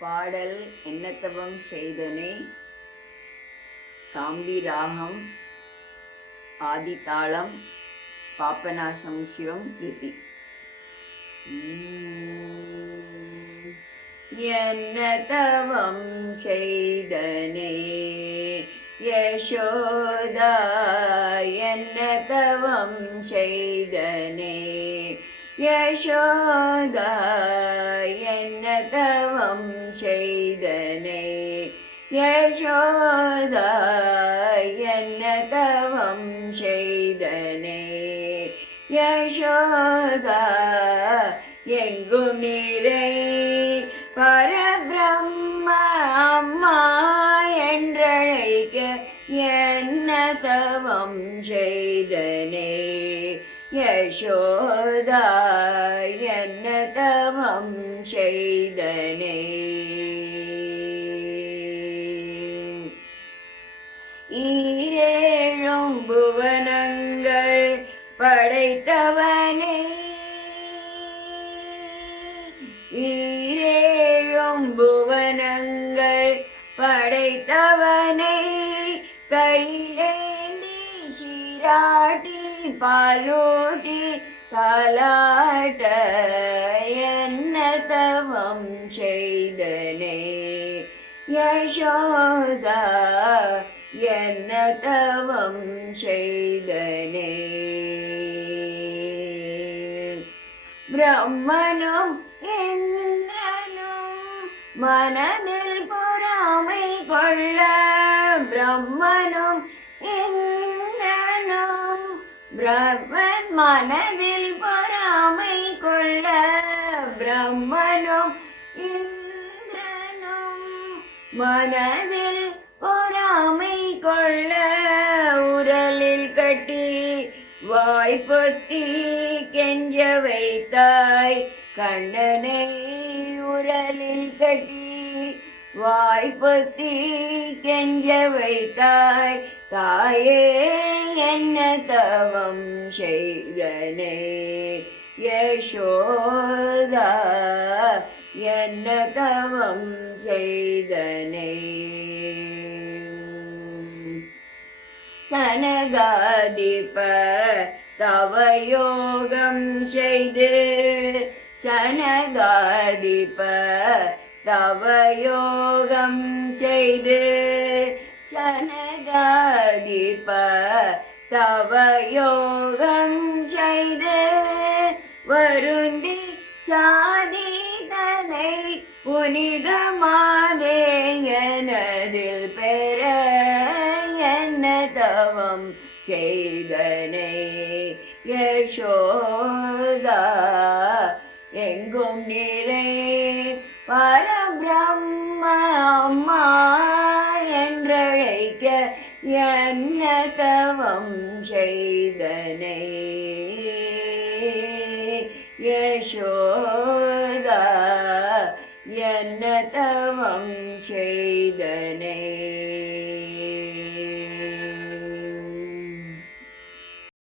பாடல் என்னத்தவம் செய்தனை. காம்பி ராகம், ஆதிதாளம், பாப்பநாசம் சிவம் கிருதி. என்னத்தவம் செய்தனை யசோதா, என்னத்தவம் செய்தனை யசோதா, என்னத்தவம் செய்தனை யசோதா, என்னத்தவம் செய்தனை யசோதா, எங்கும் நிறை பரபிரம்ம அம்மா என்றழைக்க என்னதவம் செய்தனே யசோதா, என்னதவம் செய்தனே. ஈரேழும் புவனங்கள் படைத்தவனே, ஈரேழும் புவனங்கள் படைத்தவனை கையிலேந்தி சீராட்டி பாலூட்டி தாலாட்ட என்னதவம் செய்தனை யசோதா, என்னதவம் செய்தனை. பிரம்மனும் இந்திரனும் மனதில் பொறாமை கொள்ள, பிரம்மனும் இந்திரனும் பிரம்மன் மனதில் பொறாமை கொள்ள, பிரம்மனும் இந்திரனும் மனதில் பொறாமை கொள்ள, உரலில் கட்டி வாய்ப்பொத்தி கெஞ்ச வைத்தாய் கண்ணனை, உரலில் கட்டி வாய்ப்பொத்தி கெஞ்ச வைத்தாய் தாயே என்னதவம் செய்தனை யசோதா, என்னதவம் செய்தனை. சனகாதிப தவயோகம் செய்து, சனகாதிப தவயோகம் செய்து, சனகாதிப தவயோகம் செய்து வருந்தி சாதிதனை புனிதமாதே எனதில் பெற என்னதவம் செய்தனை யசோதா, எங்கும் நிறை பரபிரம்ம அம்மா என்றழைக்க என்னதவம் செய்தனை யசோதா, என்னதவம் செய்